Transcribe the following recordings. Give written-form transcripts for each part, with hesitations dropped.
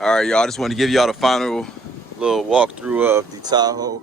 All right, y'all, I just want to give y'all the final little walkthrough of the Tahoe.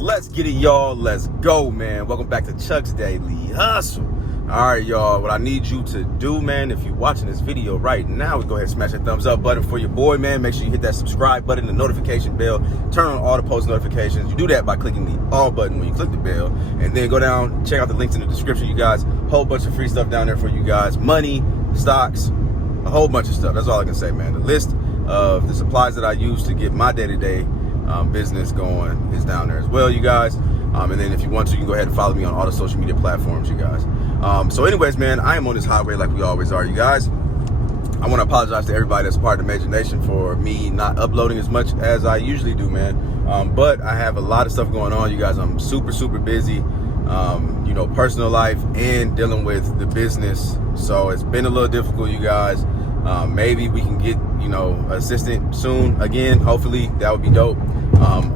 Let's get it, y'all. Let's go, man. Welcome back to Chuck's Daily Hustle. All right, y'all, what I need you to do, man, if you're watching this video right now, is go ahead and smash that thumbs up button for your boy, man. Make sure you hit that subscribe button, the notification bell, turn on all the post notifications. You do that by clicking the all button when you click the bell, and then go down, check out the links in the description, you guys. Whole bunch of free stuff down there for you guys. Money, stocks, a whole bunch of stuff. That's all I can say, man. The list of the supplies that I use to get my day-to-day business going is down there as well, you guys. And then if you want to, you can go ahead and follow me on all the social media platforms, you guys. So anyways, man, I am on this highway like we always are, you guys. I want to apologize to everybody that's part of the Major Nation for me not uploading as much as I usually do, man. But I have a lot of stuff going on, you guys. I'm super busy, you know, personal life and dealing with the business. So it's been a little difficult, you guys. Maybe we can get, you know, an assistant soon again. Hopefully that would be dope.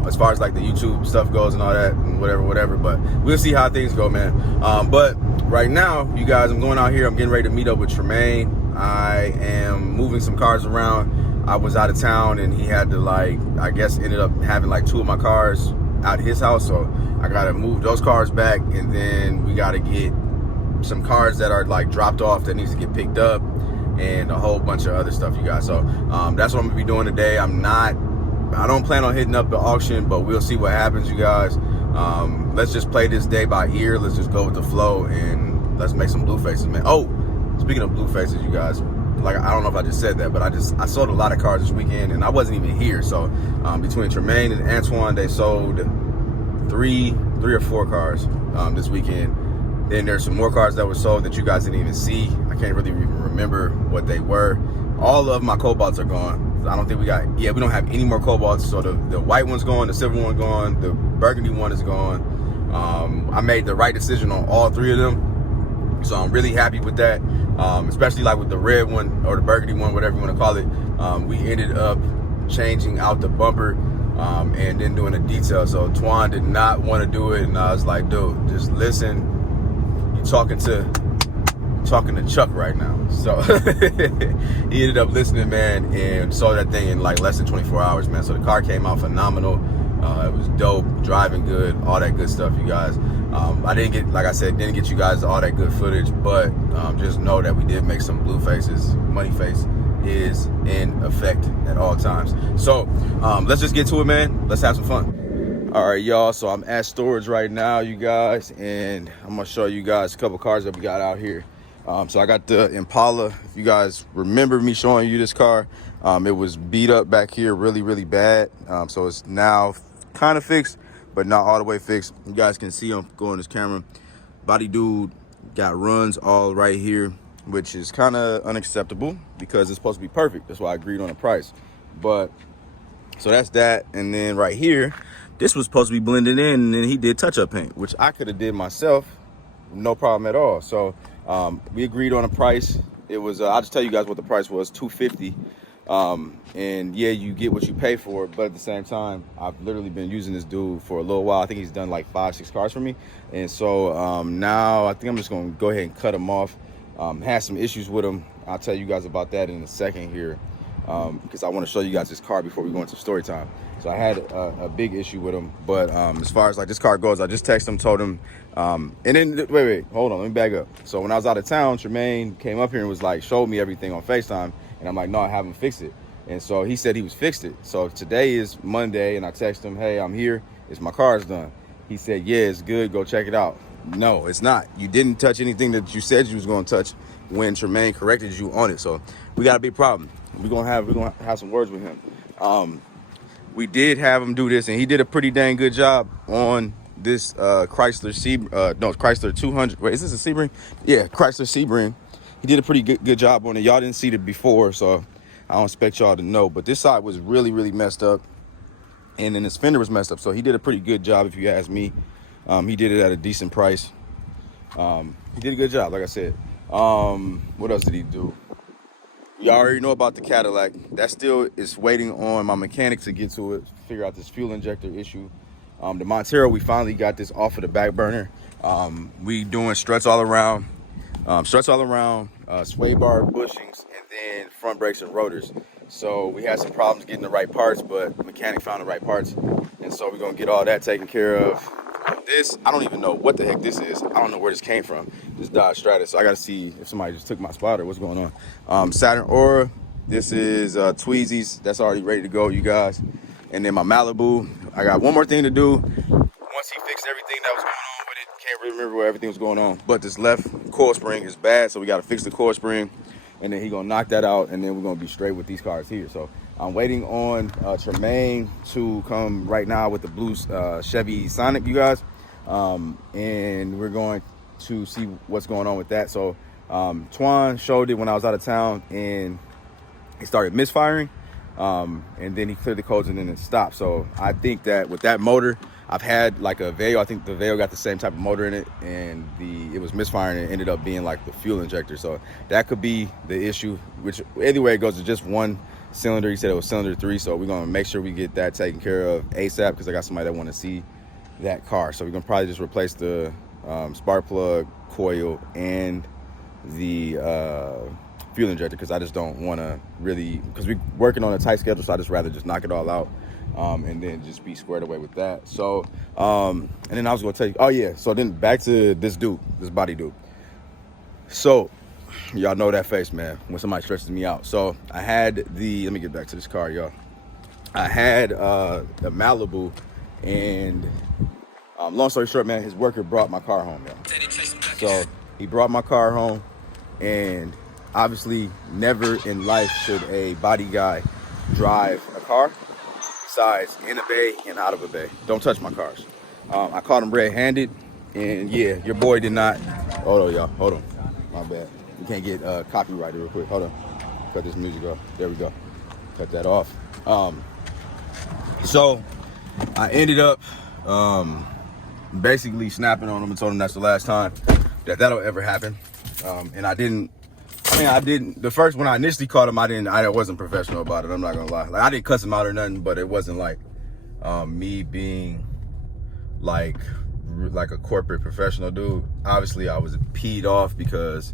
As far as like the YouTube stuff goes and all that and whatever, but we'll see how things go, man. But right now, you guys, I'm going out here. I'm getting ready to meet up with Tremaine. I am moving some cars around. I was out of town and he had to, like, I guess ended up having like 2 of my cars out of his house. So I got to move those cars back, and then we got to get some cars that are like dropped off that needs to get picked up, and a whole bunch of other stuff, you guys. So that's what I'm gonna be doing today. I don't plan on hitting up the auction, but we'll see what happens, you guys. Let's just play this day by ear. Let's just go with the flow, and let's make some blue faces, man. Oh, speaking of blue faces, you guys, like, I don't know if I just said that, but I sold a lot of cars this weekend, and I wasn't even here. So between Tremaine and Antoine, they sold three or 4 cars this weekend. Then there's some more cars that were sold that you guys didn't even see. I can't really even remember what they were. All of my cobalts are gone. I don't think we don't have any more cobalts. So the white one's gone, the silver one gone, the burgundy one is gone. I made the right decision on all 3 of them. So I'm really happy with that. Especially like with the red one or the burgundy one, whatever you want to call it. We ended up changing out the bumper and then doing a detail. So Twan did not want to do it. And I was like, dude, just listen. Talking to Chuck right now. So he ended up listening, man, and saw that thing in like less than 24 hours, man. So the car came out phenomenal. It was dope, driving good, all that good stuff, you guys. I didn't get, like I said, didn't get you guys all that good footage, but just know that we did make some blue faces. Money face is in effect at all times. So let's just get to it, man. Let's have some fun. All right, y'all, so I'm at storage right now, you guys, and I'm gonna show you guys a couple cars that we got out here. So I got the Impala. If you guys remember me showing you this car, it was beat up back here really bad. So it's now kind of fixed, but not all the way fixed. You guys can see I'm going this camera. Body dude got runs all right here, which is kind of unacceptable because it's supposed to be perfect. That's why I agreed on the price. But so that's that, and then right here, this was supposed to be blended in, and then he did touch-up paint, which I could have did myself, no problem at all. So we agreed on a price. It was, I'll just tell you guys what the price was, $250. And yeah, you get what you pay for it, but at the same time, I've literally been using this dude for a little while. I think he's done like 5-6 cars for me. And so now I think I'm just gonna go ahead and cut him off. Had some issues with him. I'll tell you guys about that in a second here. Because I want to show you guys this car before we go into story time. So I had a big issue with him, but as far as like this car goes, I just texted him, told him, and then wait, hold on, let me back up. So when I was out of town, Tremaine came up here and was like, showed me everything on FaceTime, and I'm like, no, I haven't fixed it. And so he said he was fixed it. So today is Monday, and I texted him, hey, I'm here, my car's done. He said, yeah, it's good, go check it out. No, it's not. You didn't touch anything that you said you was going to touch when Tremaine corrected you on it. So we got a big problem. We're gonna have some words with him. We did have him do this, and he did a pretty dang good job on this Chrysler 200. Wait, is this a Sebring? Yeah, Chrysler Sebring. He did a pretty good job on it. Y'all didn't see it before, so I don't expect y'all to know. But this side was really messed up, and then his fender was messed up. So he did a pretty good job, if you ask me. He did it at a decent price. He did a good job, like I said. What else did he do? You already know about the Cadillac. That still is waiting on my mechanic to get to it, figure out this fuel injector issue. The Montero, we finally got this off of the back burner. We doing struts all around, sway bar bushings, and then front brakes and rotors. So we had some problems getting the right parts, but the mechanic found the right parts. And so we're gonna get all that taken care of. This, I don't even know what the heck this is. I don't know where this came from, this Dodge Stratus. So I gotta see if somebody just took my spot or what's going on. Saturn Aura, this is Tweezy's, that's already ready to go, you guys. And then my Malibu, I got one more thing to do. Once he fixed everything that was going on with it, can't really remember where everything was going on, but this left coil spring is bad, so we gotta fix the coil spring, and then he gonna knock that out, and then we're gonna be straight with these cars here. So I'm waiting on Tremaine to come right now with the blue Chevy Sonic, you guys. And we're going to see what's going on with that. So Twan showed it when I was out of town, and it started misfiring. And then he cleared the codes and then it stopped. So I think that with that motor, I've had like a Veo. I think the Veo got the same type of motor in it, and it was misfiring and it ended up being like the fuel injector. So that could be the issue, which either way it goes, to just one cylinder. He said it was cylinder 3. So we're gonna make sure we get that taken care of ASAP, because I got somebody that want to see that car. So we're gonna probably just replace the spark plug, coil, and the fuel injector, because I just don't want to really, because we're working on a tight schedule, so I just rather just knock it all out and then just be squared away with that. So and then I was gonna tell you, oh yeah, so then back to this body dude. So y'all know that face, man, when somebody stresses me out. So I had let me get back to this car, y'all. I had the Malibu, and long story short, man, his worker brought my car home, y'all. So he brought my car home, and obviously never in life should a body guy drive a car, besides in a bay and out of a bay. Don't touch my cars. I caught him red-handed, and yeah, your boy did not. Hold on, y'all, hold on, my bad. We can't get copyrighted real quick. Hold on, cut this music off. There we go, cut that off. So I ended up basically snapping on him and told him that's the last time that'll ever happen. And I didn't, the first, when I initially caught him, I wasn't professional about it. I'm not gonna lie. Like, I didn't cuss him out or nothing, but it wasn't like me being like a corporate professional dude. Obviously I was peed off because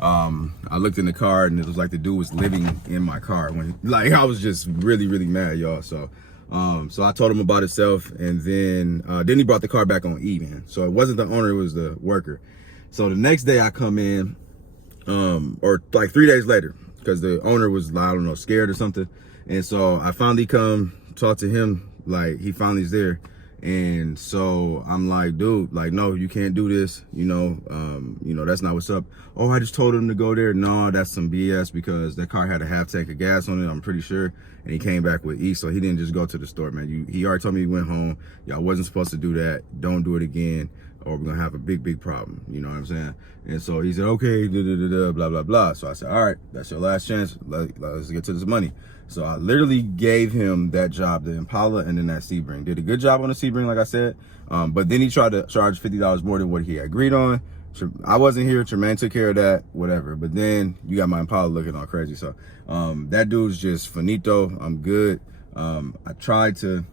I looked in the car and it was like the dude was living in my car, when like I was just really, really mad, y'all. So I told him about himself, and then he brought the car back on E, man. So it wasn't the owner, it was the worker. So the next day I come in, or like 3 days later, because the owner was, I don't know, scared or something. And so I finally come talk to him, like he finally is there. And so I'm like, dude, like, no, you can't do this. You know, that's not what's up. Oh, I just told him to go there. No, that's some BS, because that car had a half tank of gas on it, I'm pretty sure. And he came back with E, so he didn't just go to the store, man. He already told me he went home. Y'all wasn't supposed to do that. Don't do it again, or we're gonna have a big, big problem. You know what I'm saying? And so he said, okay, blah, blah, blah. So I said, all right, that's your last chance. Let's get to this money. So I literally gave him that job, the Impala, and then that Sebring. Did a good job on the Sebring, like I said. But then he tried to charge $50 more than what he agreed on. I wasn't here. Tremaine took care of that, whatever. But then you got my Impala looking all crazy. So that dude's just finito. I'm good. I tried to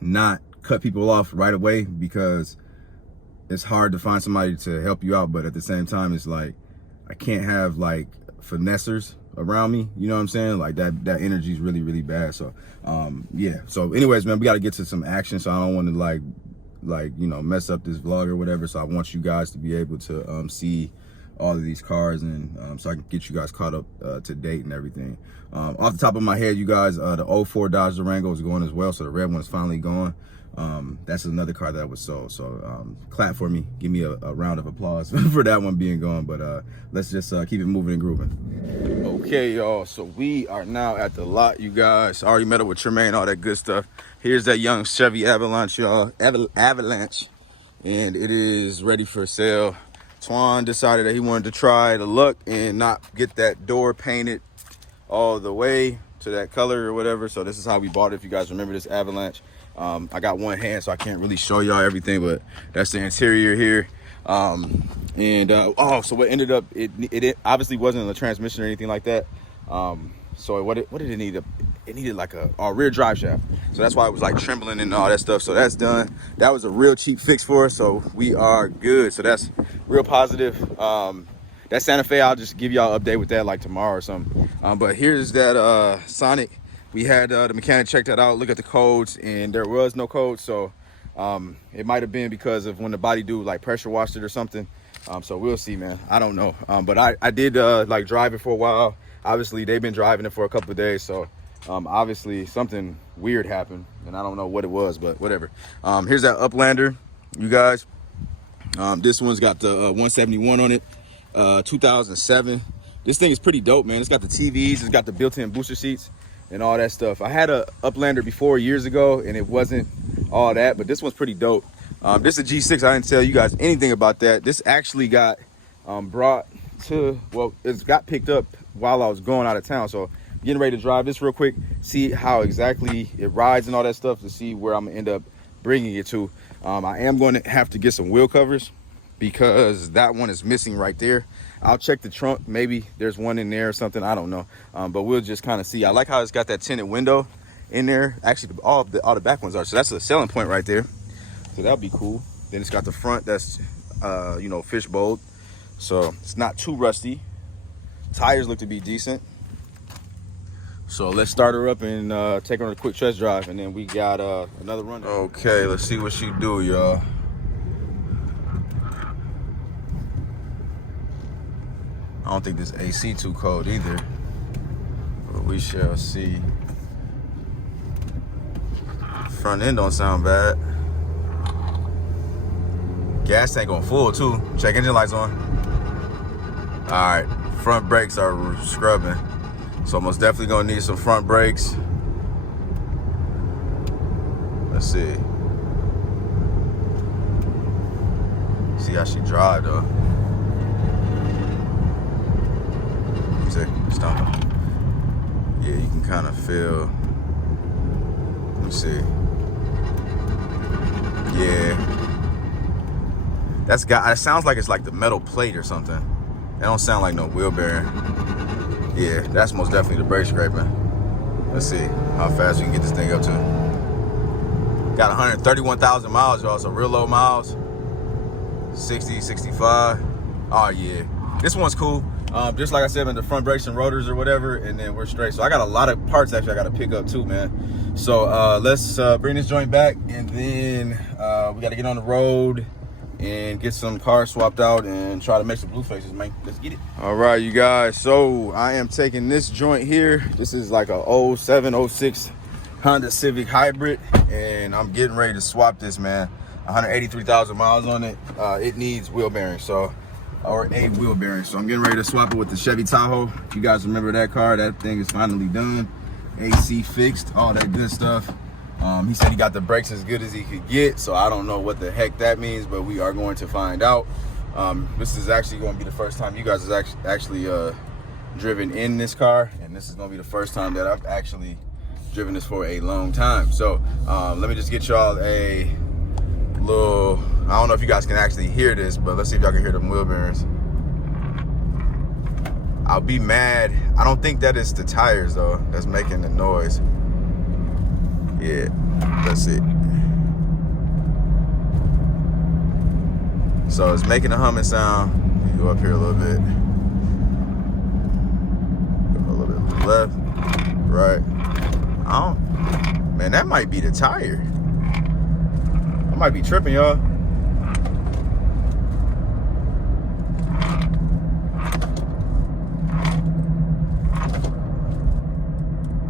not cut people off right away, because it's hard to find somebody to help you out. But at the same time, it's like, I can't have like finessers around me, you know what I'm saying? Like that energy is really, really bad. So yeah, so anyways, man, we got to get to some action. So I don't want to like you know, mess up this vlog or whatever. So I want you guys to be able to see all of these cars, and so I can get you guys caught up to date and everything. Off the top of my head, you guys, the 04 Dodge Durango is going as well, so the red one is finally gone. That's another car that was sold. So clap for me, give me a round of applause for that one being gone. But let's just keep it moving and grooving. Okay, y'all, so we are now at the lot, you guys. I already met up with Tremaine, all that good stuff. Here's that young Chevy Avalanche, y'all. Avalanche, and it is ready for sale. Twan decided that he wanted to try the look and not get that door painted all the way to that color or whatever. So this is how we bought it, if you guys remember this Avalanche. I got one hand, so I can't really show y'all everything, but that's the interior here. Oh, so what ended up, it obviously wasn't a transmission or anything like that. So what did it need? It needed like a rear drive shaft. So that's why it was like trembling and all that stuff. So that's done. That was a real cheap fix for us. So we are good. So that's real positive. That Santa Fe, I'll just give y'all an update with that like tomorrow or something. But here's that Sonic. We had the mechanic check that out, look at the codes, and there was no code. So it might have been because of when the body dude like pressure washed it or something. So we'll see, man. I don't know. But I did like drive it for a while. Obviously, they've been driving it for a couple of days. So obviously something weird happened, and I don't know what it was, but whatever. Here's that Uplander, you guys. This one's got the 171 on it. 2007. This thing is pretty dope, man. It's got the TVs, it's got the built-in booster seats and all that stuff. I had a Uplander before years ago and it wasn't all that, but this one's pretty dope. This is a G6. I didn't tell you guys anything about that. This actually got brought to, well, it got picked up while I was going out of town. So getting ready to drive this real quick, see how exactly it rides and all that stuff, to see where I'm gonna end up bringing it to. I am going to have to get some wheel covers because that one is missing right there. I'll check the trunk, maybe there's one in there or something, I don't know. But we'll just kind of see. I like how it's got that tinted window in there. Actually, all the back ones are, so that's a selling point right there. So that'll be cool. Then it's got the front that's you know, fish bowled, so it's not too rusty. Tires look to be decent. So let's start her up and take her on a quick test drive, and then we got another run. Okay, let's see what she do, y'all. I don't think this AC too cold either, but we shall see. Front end don't sound bad. Gas tank on full too. Check engine lights on. All right, front brakes are scrubbing, so most definitely gonna need some front brakes. Let's see. See how she drive though. Stop. Yeah, you can kind of feel. Let me see. Yeah, that's got. It sounds like it's like the metal plate or something. It don't sound like no wheel bearing. Yeah, that's most definitely the brake scraping. Let's see how fast we can get this thing up to. Got 131,000 miles, y'all. So real low miles. 60, 65. Oh yeah, this one's cool. Just like I said, in the front brakes and rotors or whatever, and then we're straight. So I got a lot of parts actually I got to pick up too, man. So let's bring this joint back, and then we got to get on the road and get some cars swapped out and try to make some blue faces, man. Let's get it. All right, you guys. So I am taking this joint here. This is like a 07, 06 Honda Civic Hybrid, and I'm getting ready to swap this, man. 183,000 miles on it. It needs wheel bearings, so. Or a wheel bearing. So I'm getting ready to swap it with the Chevy Tahoe. If you guys remember that car, that thing is finally done. AC fixed, all that good stuff. He said he got the brakes as good as he could get, so I don't know what the heck that means, but we are going to find out. This is actually going to be the first time you guys have actually driven in this car, and this is going to be the first time that I've actually driven this for a long time. So let me just get y'all a little, I don't know if you guys can actually hear this, but let's see if y'all can hear the wheel bearings. I'll be mad. I don't think that is the tires though that's making the noise. Yeah, that's it. So it's making a humming sound. You go up here a little bit. Go a little bit to the left, right. Man, that might be the tire. I might be tripping, y'all.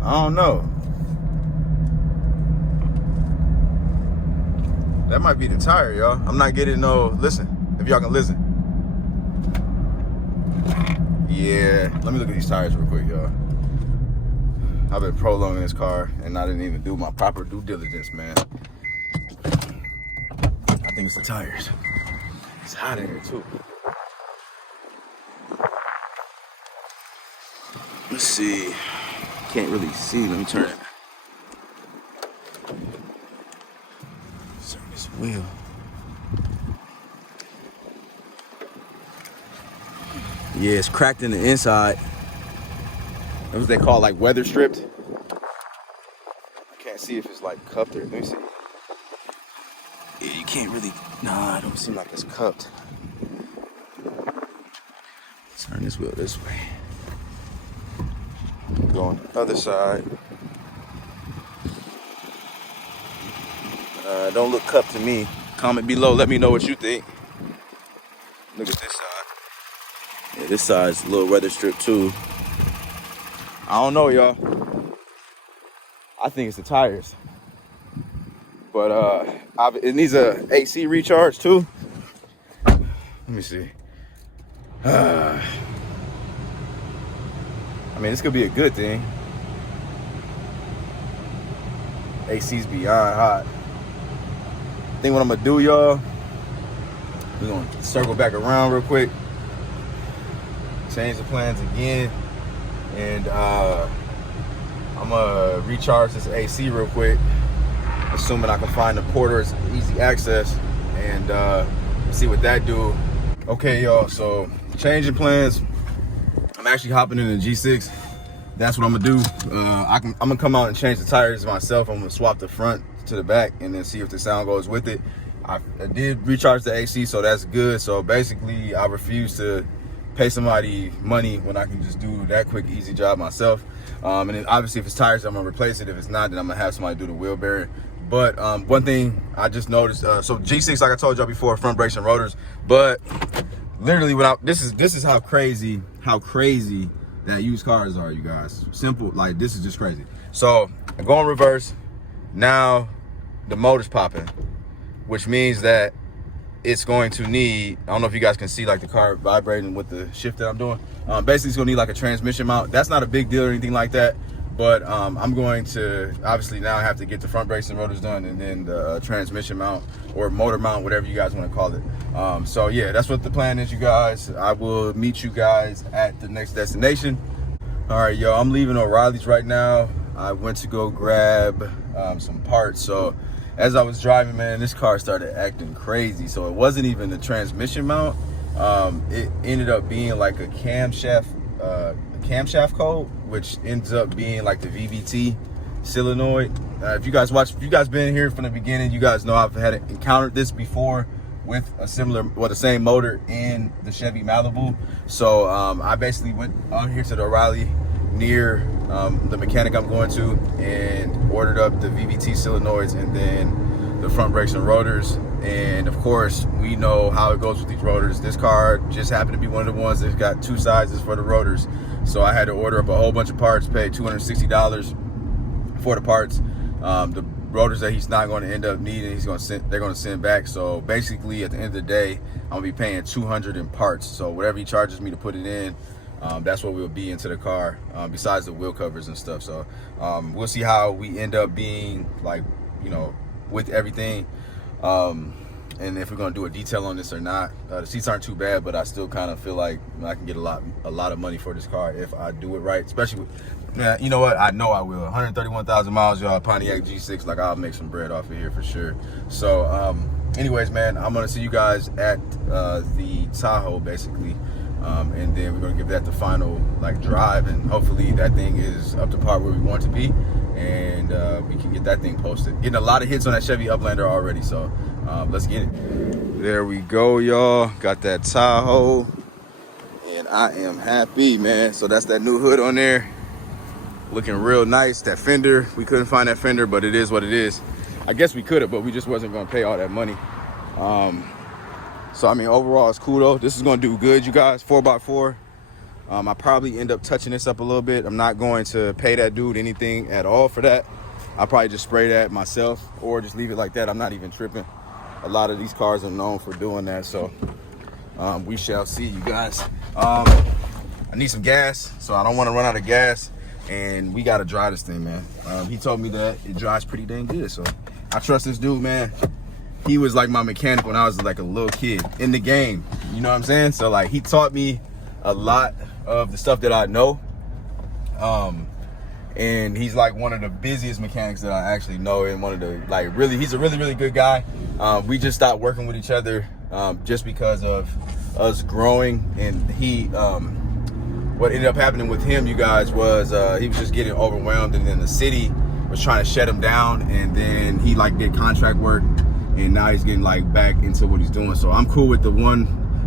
I don't know. That might be the tire, y'all. I'm not getting no, listen, if y'all can listen. Yeah, let me look at these tires real quick, y'all. I've been prolonging this car and I didn't even do my proper due diligence, man. I think it's the tires. It's hot in here too. Let's see. Can't really see. Let me turn it. Turn this wheel. Yeah, it's cracked in the inside. what they call like weather stripped. I can't see if it's like cupped or, let me see. Yeah, you can't really, nah, it don't seem like it's cupped. Turn this wheel this way. Go on the other side. Don't look cupped to me. Comment below, let me know what you think. Look at this side. Yeah, this side's a little weather stripped too. I don't know, y'all. I think it's the tires. But it needs a AC recharge too. Let me see. I mean, this could be a good thing. AC's beyond hot. I think what I'm gonna do, y'all, we're gonna circle back around real quick, change the plans again, and I'm gonna recharge this AC real quick, assuming I can find the porters easy access, and see what that do. Okay, y'all, so changing plans. I'm actually hopping in the G6. That's what I'm gonna do. I'm gonna come out and change the tires myself. I'm gonna swap the front to the back and then see if the sound goes with it. I did recharge the AC, so that's good. So basically, I refuse to pay somebody money when I can just do that quick, easy job myself. And then obviously, if it's tires, I'm gonna replace it. If it's not, then I'm gonna have somebody do the wheel bearing. But one thing I just noticed, so G6, like I told y'all before, front brakes and rotors. But literally, this is how crazy that used cars are, you guys. Simple, like this is just crazy. So I go in reverse. Now the motor's popping, which means that it's going to need, I don't know if you guys can see like the car vibrating with the shift that I'm doing. Basically it's gonna need like a transmission mount. That's not a big deal or anything like that, but I'm going to obviously now have to get the front brakes and rotors done, and then the transmission mount or motor mount, whatever you guys want to call it. So yeah, that's what the plan is, you guys. I will meet you guys at the next destination. All right, y'all, I'm leaving O'Reilly's right now. I went to go grab some parts. So as I was driving, man, this car started acting crazy. So it wasn't even the transmission mount. It ended up being like a camshaft code, which ends up being like the VVT solenoid. If you guys been here from the beginning, you guys know I've had encountered this before with a the same motor in the Chevy Malibu. So I basically went out here to the O'Reilly near the mechanic I'm going to and ordered up the VVT solenoids and then the front brakes and rotors. And of course, we know how it goes with these rotors. This car just happened to be one of the ones that's got two sizes for the rotors. So I had to order up a whole bunch of parts, pay $260 for the parts. The rotors that he's not going to end up needing, they're going to send back. So basically, at the end of the day, I'm gonna be paying $200 in parts. So whatever he charges me to put it in, that's what we'll be into the car, besides the wheel covers and stuff. So we'll see how we end up being, like, you know, with everything, and if we're gonna do a detail on this or not. The seats aren't too bad, but I still kind of feel like I can get a lot of money for this car if I do it right. Especially with, yeah, you know what, I know I will. 131,000 miles, y'all. Pontiac G6, like, I'll make some bread off of here for sure. So anyways, man, I'm gonna see you guys at the Tahoe basically. And then we're gonna give that the final like drive, and hopefully that thing is up to par where we want it to be, and we can get that thing posted. Getting a lot of hits on that Chevy Uplander already, so let's get it. There we go, y'all. Got that Tahoe, and I am happy, man. So that's that new hood on there, looking real nice. That fender, we couldn't find that fender, but it is what it is. I guess we could have, but we just wasn't gonna pay all that money. So I mean, overall it's cool though. This is gonna do good, you guys. 4x4. I probably end up touching this up a little bit. I'm not going to pay that dude anything at all for that. I'll probably just spray that myself or just leave it like that. I'm not even tripping. A lot of these cars are known for doing that, so we shall see, you guys. I need some gas, so I don't want to run out of gas, and we gotta dry this thing, man. He told me that it dries pretty dang good, so I trust this dude, man. He was like my mechanic when I was like a little kid in the game, you know what I'm saying? So like, he taught me a lot of the stuff that I know. And he's like one of the busiest mechanics that I actually know, and one of the, like, really, he's a really, really good guy. We just stopped working with each other just because of us growing, and he what ended up happening with him, you guys, was he was just getting overwhelmed, and then the city was trying to shut him down, and then he like did contract work, and now he's getting like back into what he's doing. So I'm cool with the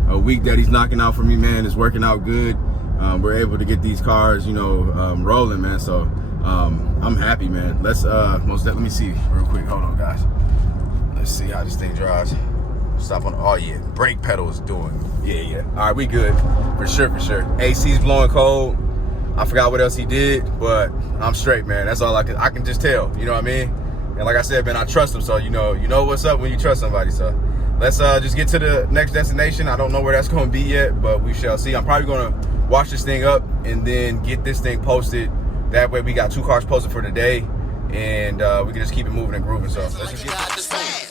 a week that he's knocking out for me, man. It's working out good. We're able to get these cars, you know, rolling, man. So I'm happy, man. Let's let me see real quick. Hold on, guys. Let's see how this thing drives. Stop on. Oh yeah, brake pedal is doing. Yeah. All right, we good for sure. AC's blowing cold. I forgot what else he did, but I'm straight, man. That's all I can just tell. You know what I mean? And like I said, man, I trust him. So you know what's up when you trust somebody. So let's just get to the next destination. I don't know where that's going to be yet, but we shall see. I'm probably going to wash this thing up and then get this thing posted. That way we got 2 cars posted for today, and we can just keep it moving and grooving. So let's just get to this thing.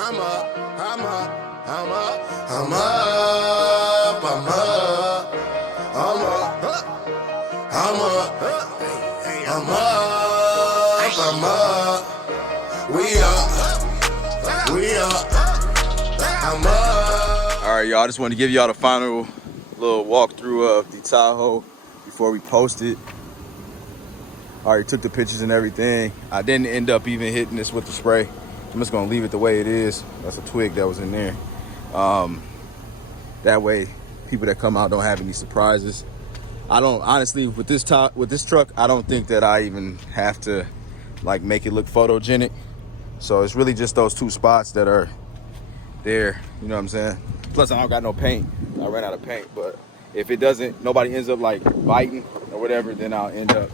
I'm up. All right, y'all, I just want to give y'all the final little walkthrough of the Tahoe before we post it. I already took the pictures and everything. I didn't end up even hitting this with the spray. I'm just gonna leave it the way it is. That's a twig that was in there. That way, people that come out don't have any surprises. I don't, honestly, with this truck, I don't think that I even have to like make it look photogenic. So it's really just those 2 spots that are there. You know what I'm saying? Plus, I don't got no paint. I ran out of paint. But if it doesn't, nobody ends up like biting or whatever, then I'll end up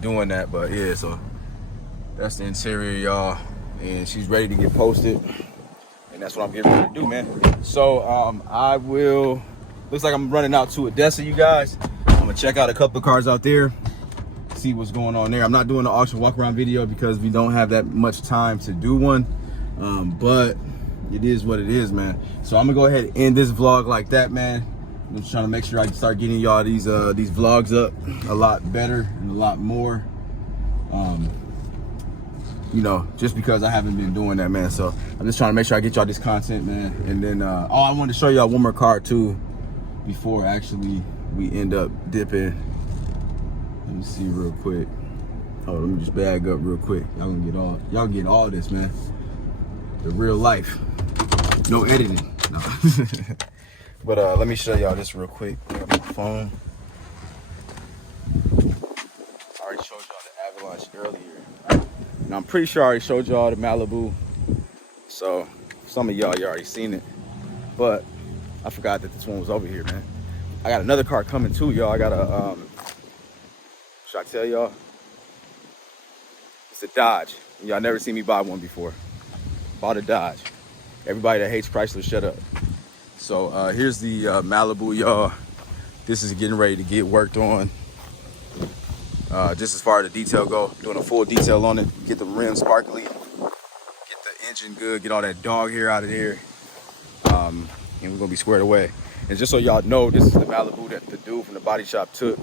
doing that. But yeah, so that's the interior, y'all. And she's ready to get posted, and that's what I'm getting ready to do, man. So looks like I'm running out to Adesa, you guys. I'm gonna check out a couple of cars out there, see what's going on there. I'm not doing the auction walk around video because we don't have that much time to do one, but it is what it is, man. So I'm gonna go ahead and end this vlog like that, man. I'm just trying to make sure I can start getting y'all these vlogs up a lot better and a lot more. You know, just because I haven't been doing that, man. So I'm just trying to make sure I get y'all this content, man. And then, oh, I wanted to show y'all one more car too before actually we end up dipping. Let me see real quick. Oh, let me just bag up real quick. Y'all get all this, man. The real life. No editing. No. But let me show y'all this real quick. I got my phone. I already showed y'all the Avalanche earlier. Now, I'm pretty sure I already showed y'all the Malibu. So some of y'all already seen it. But I forgot that this one was over here, man. I got another car coming too, y'all. I got a, should I tell y'all? It's a Dodge. Y'all never seen me buy one before. Bought a Dodge. Everybody that hates Chrysler, shut up. So here's the Malibu, y'all. This is getting ready to get worked on. Just as far as the detail go, doing a full detail on it, get the rims sparkly, get the engine good, get all that dog hair out of there, and we're gonna be squared away. And just so y'all know, this is the Malibu that the dude from the body shop took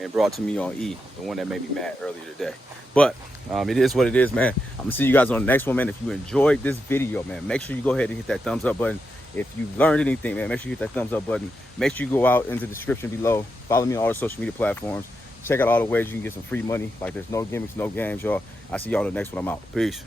and brought to me on E, the one that made me mad earlier today. But it is what it is, man. I'm gonna see you guys on the next one, man. If you enjoyed this video, man, make sure you go ahead and hit that thumbs up button. If you learned anything, man, make sure you hit that thumbs up button. Make sure you go out into the description below. Follow me on all the social media platforms. Check out all the ways you can get some free money. Like, there's no gimmicks, no games, y'all. I'll see y'all on the next one. I'm out. Peace.